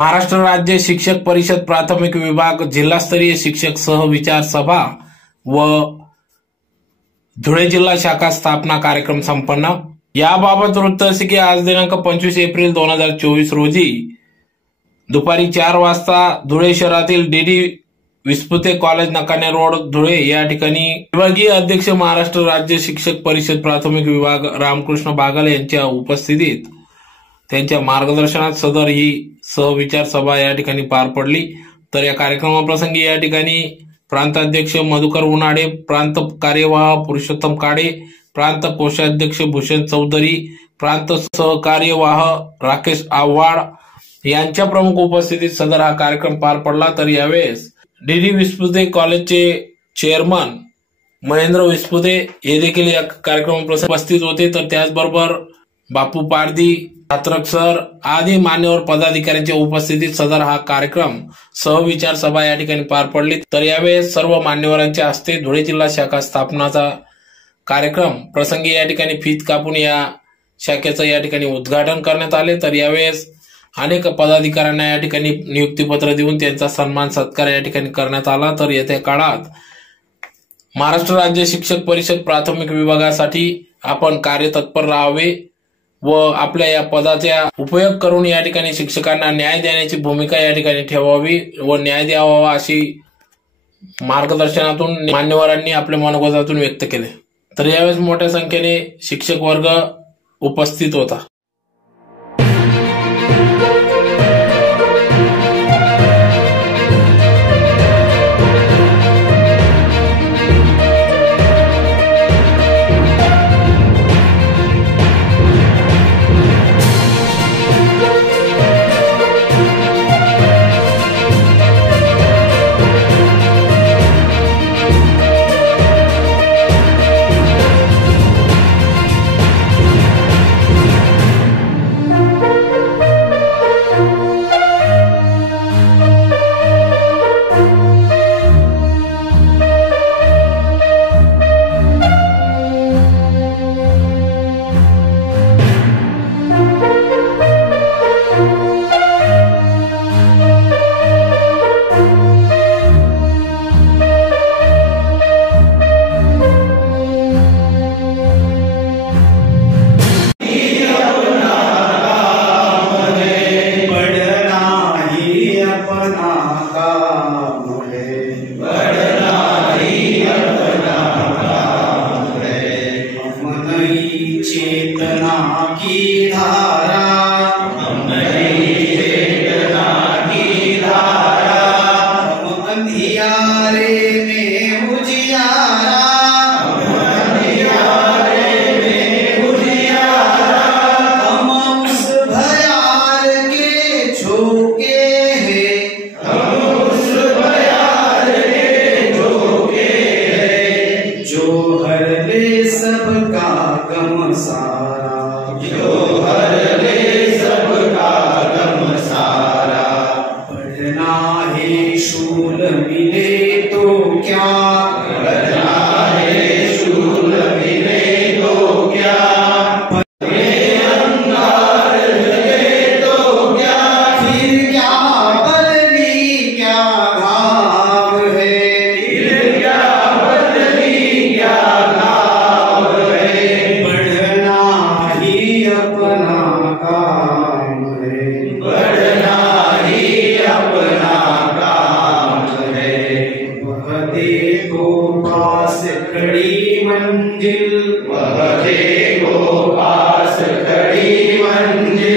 महाराष्ट्र राज्य शिक्षक परिषद प्राथमिक विभाग जिल्हास्तरीय शिक्षक सहविचार सभा व धुळे जिल्हा शाखा स्थापना कार्यक्रम संपन्न. याबाबत वृत्त असे की आज दिनांक पंचवीस एप्रिल दोन हजार चोवीस रोजी दुपारी चार वाजता धुळे शहरातील D D Vispute college Nakane road Dhule या ठिकाणी विभागीय अध्यक्ष महाराष्ट्र राज्य शिक्षक परिषद प्राथमिक विभाग रामकृष्ण बागल यांच्या उपस्थितीत त्यांच्या मार्गदर्शनात सदर ही सहविचार सभा या ठिकाणी पार पडली. तर या कार्यक्रमाप्रसंगी या ठिकाणी प्रांताध्यक्ष मधुकर उन्हाडे प्रांत कार्यवाह पुरुषोत्तम काडे प्रांत कोषाध्यक्ष भूषण चौधरी प्रांत सहकार्यवाह राकेश आव्हाड यांच्या प्रमुख उपस्थितीत सदर हा कार्यक्रम पार पडला. तर यावेळेस डीडी विस्पुते कॉलेजचे चेअरमन महेंद्र विस्पुते हे देखील या कार्यक्रमाप्रसंगी उपस्थित होते. तर त्याचबरोबर बापू पारदी छात्रक सर आदी मान्यवर पदाधिकाऱ्यांच्या उपस्थितीत सदर हा कार्यक्रम सहविचार सभा या ठिकाणी पार पडली. तर यावेळेस सर्व मान्यवरांच्या हस्ते धुळे जिल्हा शाखा स्थापनाचा कार्यक्रम प्रसंगी या ठिकाणी फीत कापून या शाखेचं या ठिकाणी उद्घाटन करण्यात आले. तर यावेळेस अनेक पदाधिकाऱ्यांना या ठिकाणी नियुक्तीपत्र देऊन त्यांचा सन्मान सत्कार या ठिकाणी करण्यात आला. तर येत्या काळात महाराष्ट्र राज्य शिक्षक परिषद प्राथमिक विभागासाठी आपण कार्यतत्पर राहावे. व आपल्या या पदाचा उपयोग करून या ठिकाणी शिक्षकांना न्याय देण्याची भूमिका या ठिकाणी ठेवावी व न्याय द्यावा अशी मार्गदर्शनातून मान्यवरांनी आपल्या मनोगतातून व्यक्त केले. तर यावेळेस मोठ्या संख्येने शिक्षक वर्ग उपस्थित होता. है खड़ी मंजिल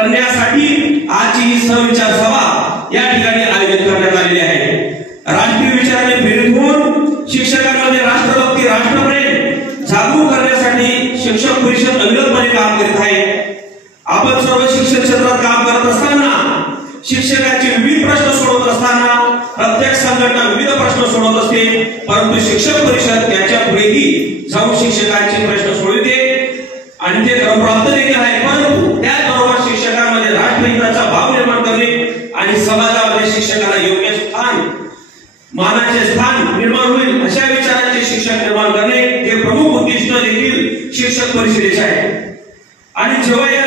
करण्यासाठी आजची ही सहविचार मानाचे स्थान निर्माण होईल अशा विचारांचे शिक्षण निर्माण करणे हे प्रमुख उद्दिष्ट देखील शिक्षक परिषदेचे आहे. आणि जेव्हा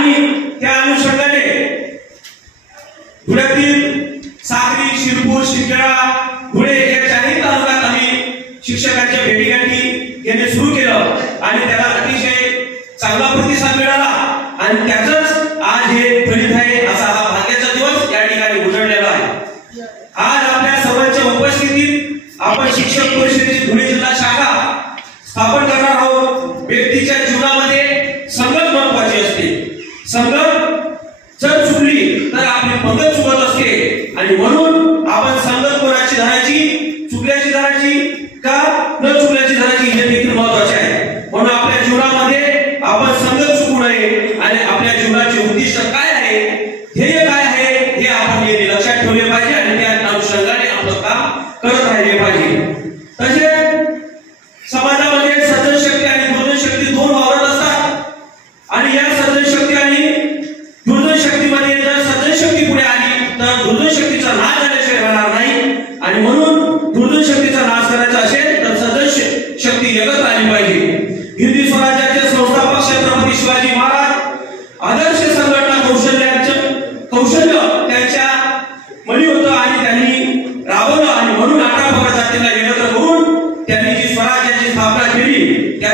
आणि त्या अनुषंगाने धुळ्यातील सागरी शिरपूर शिंदळा धुळे या चारही तालुक्यात आम्ही शिक्षकांच्या भेटीगाठी यांनी सुरू केलं आणि त्याला अतिशय चांगला प्रतिसाद मिळाला. आणि त्याच आज हे फलित आहे असा हा भाग्याचा दिवस या ठिकाणी उजळलेला आहे. आज आपल्या सर्वांच्या उपस्थितीत आपण शिक्षक परिषदेची धुळे जिल्हा शाखा स्थापन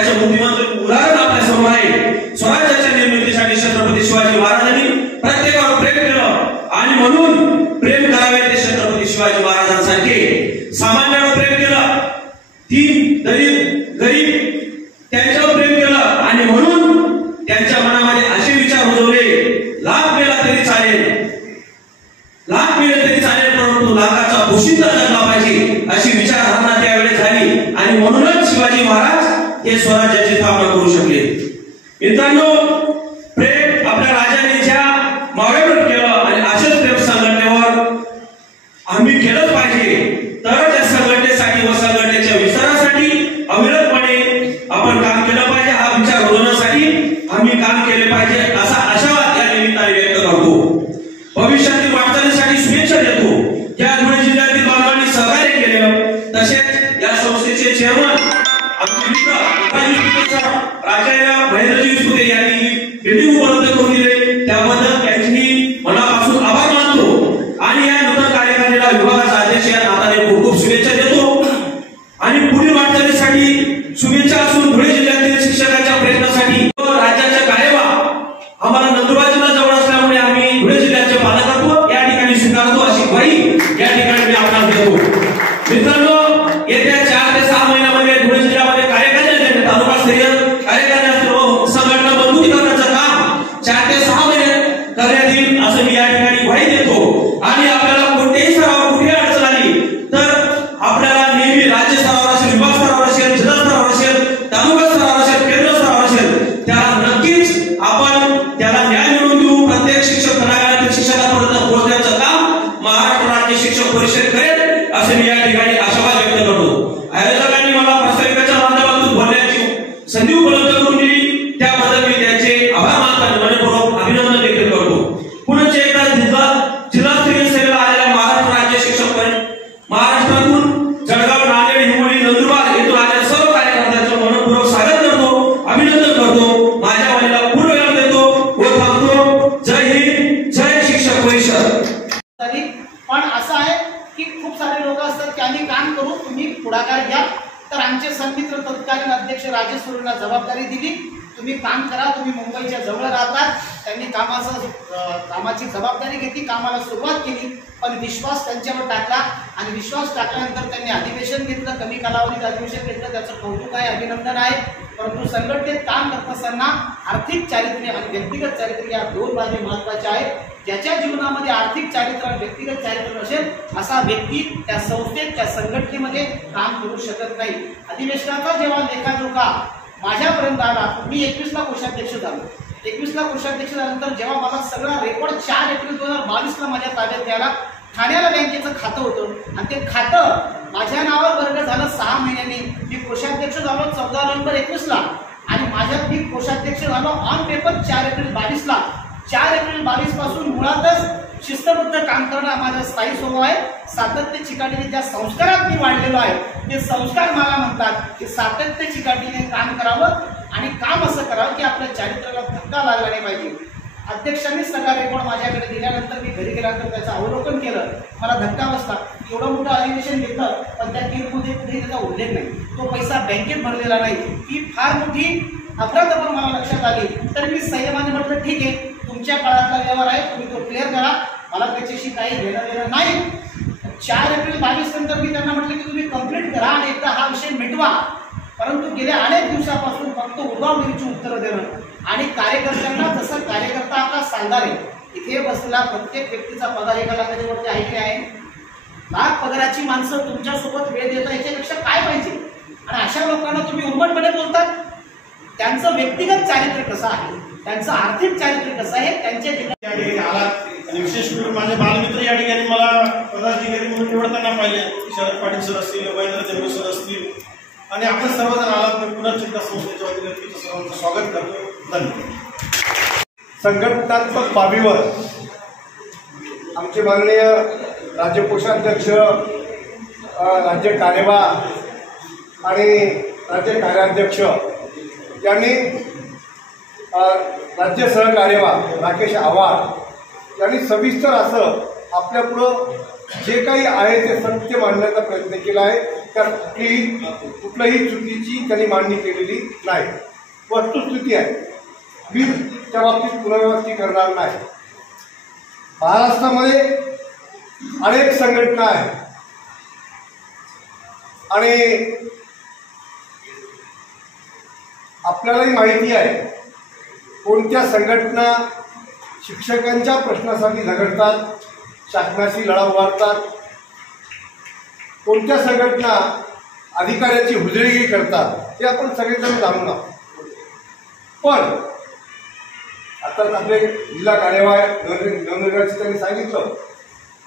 verdade é um manipulado ते स्थापना करू शकले. मित्रांनो जवळ राहतात. त्यांनी कामाचं कामाची जबाबदारी घेतली कामाला सुरुवात केली पण विश्वास त्यांच्यावर टाकला आणि विश्वास टाकल्यानंतर त्यांनी अधिवेशन घेतलं कमी कालावधीत अधिवेशन घेतलं. त्याचं कौतुक आहे अभिनंदन आहे. परंतु संघटनेत काम करत असताना आर्थिक चारित्र्य आणि व्यक्तिगत चारित्र्य या दोन बाबी महत्त्वाच्या आहेत. ज्याच्या जीवनामध्ये आर्थिक चारित्र्य आणि व्यक्तिगत चारित्र्य नसेल असा व्यक्ती त्या संस्थेत त्या संघटनेमध्ये काम करू शकत नाही. अधिवेशनाचा जेव्हा लेखाजोखा माझ्यापर्यंत आला मी एकवीसला कोषाध्यक्ष झालो. एकवीसला कोषाध्यक्ष झाल्यानंतर जेव्हा मला सगळा रेकॉर्ड चार एप्रिल दोन हजार बावीसला माझ्या ताब्यात द्यायला ठाण्याला बँकेचं खातं होतं. आणि ते खातं माझ्या नावावर वर्ग झालं सहा महिन्यांनी. मी कोषाध्यक्ष झालो चौदा नोव्हेंबर एकवीसला. आणि माझ्या मी कोषाध्यक्ष झालो ऑन पेपर चार एप्रिल बावीसला. चार एप्रिल बावीसपासून मुळातच शिस्तबद्ध काम करणं हा माझा स्थायी स्वभाव आहे. सातत्य चिकाटीने ज्या संस्कारात मी वाढलेलो आहे. ते संस्कार मला म्हणतात की सातत्य चिकाटीने काम करावं आणि काम असं करावं की आपल्या चारित्र्याला धक्का लागला नाही पाहिजे. अध्यक्षांनी सगळा रेकॉर्ड माझ्याकडे दिल्यानंतर मी घरी गेल्यानंतर त्याचं अवलोकन केलं. मला धक्का बसला. एवढं मोठं अधिवेशन घेतलं पण त्या तीरमध्ये कुठेही त्याचा उल्लेख नाही. तो पैसा बँकेत भरलेला नाही. ही फार मोठी अफरातफर मला लक्षात आली. तर मी संयमाने म्हटलं ठीक आहे. तुमच्या काळातला व्यवहार आहे. तुम्ही तो क्लिअर करा. मला त्याच्याशी काही घेणं देणं नाही. चार एप्रिल बावीस नंतर मी त्यांना म्हटलं की तुम्ही कंप्लीट करा आणि एकदा हा विषय मिटवा. परंतु गेल्या अनेक दिवसापासून फक्त उदावणीची उत्तरं देणं आणि कार्यकर्त्यांना जसं कार्यकर्ता आपला सांगावे इथे बसलेला प्रत्येक व्यक्तीचा पगार एका लाखाच्यावरती ऐकले आहे लाख पगाराची माणसं तुमच्यासोबत वेळ देता याच्यापेक्षा काय पाहिजे? आणि अशा लोकांना तुम्ही उर्मटपणे बोलतात? त्यांचं व्यक्तिगत चारित्र्य कसं आहे? त्यांचं आर्थिक चारित्र्य कसं आहे? त्यांच्या ठिकाणी आलात. आणि विशेष करून माझे बालमित्र या ठिकाणी मला पदाधिकारी म्हणून निवडताना पाहिले. शरद पाटील सर असतील योगेंद्र देवरे सर असतील आणि आपण सर्वजण आलात मी पुन्हा चिंता संस्थेच्या वतीने तुमचं सर्वांचं स्वागत करतो. धन्यवाद. संघटनात्मक बाबीवर आमचे माननीय राज्य कोषाध्यक्ष राज्य कार्यवाह आणि राज्य कार्याध्यक्ष यांनी राज्य सहकार्यवाह राकेश आव्हाड यांनी सविस्तर असं आपल्यापुढं जे काही आहे ते सत्य मांडण्याचा प्रयत्न केला आहे. त्यात कुठलीही कुठल्याही चुकीची त्यांनी मांडणी केलेली नाही. वस्तुस्थिती आहे. मी त्या बाबतीत पुनरावृत्ती करणार नाही. महाराष्ट्रामध्ये अनेक संघटना आहेत. आणि आपल्यालाही माहिती आहे कोणत्या संघटना शिक्षकांच्या प्रश्नासाठी झगडतात शासनाशी लढा उभारतात कोणत्या संघटना अधिकाऱ्याची हुजळगी करतात ते आपण सगळेजण जाणून आहोत. पण आताच आपले जिल्हा कार्यवाह नवनिर्वाचित त्यांनी सांगितलं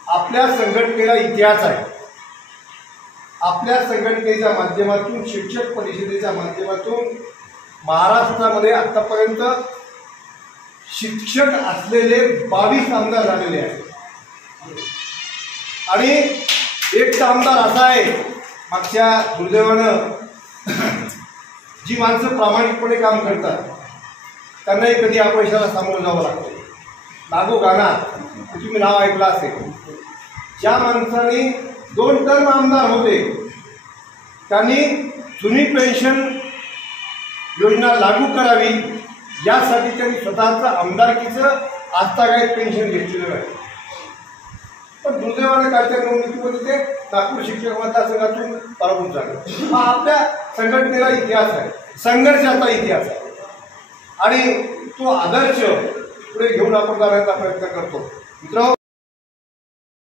आपल्या संघटनेला इतिहास आहे. आपल्या संघटनेच्या माध्यमातून शिक्षक परिषदेच्या माध्यमातून महाराष्ट्रामध्ये आतापर्यंत शिक्षक असलेले बावीस आमदार झालेले आहेत. आणि एक तर आमदार असा आहे मागच्या दुर्दैवानं जी माणसं प्रामाणिकपणे काम करतात त्यांनाही कधी अपयशाला सामोरं जावं लागतं. लागो गाणा तुम्ही नाव ऐकलं असेल. ज्या माणसाने दोन टर्म आमदार होते त्यांनी जुनी पेन्शन योजना लागू करावी यासाठी त्यांनी स्वतःचं आमदारकीचं आस्थागायत पेन्शन घेतलेलं आहे. पण दुर्दैवाने कालच्या निवडणुकीमध्ये ते नागपूर शिक्षक मतदारसंघातून पराभूत झाले. हा आपल्या संघटनेला इतिहास आहे. संघर्षाचा इतिहास आहे. आणि तो आदर्श पुढे घेऊन आपण जाण्याचा प्रयत्न करतो. मित्र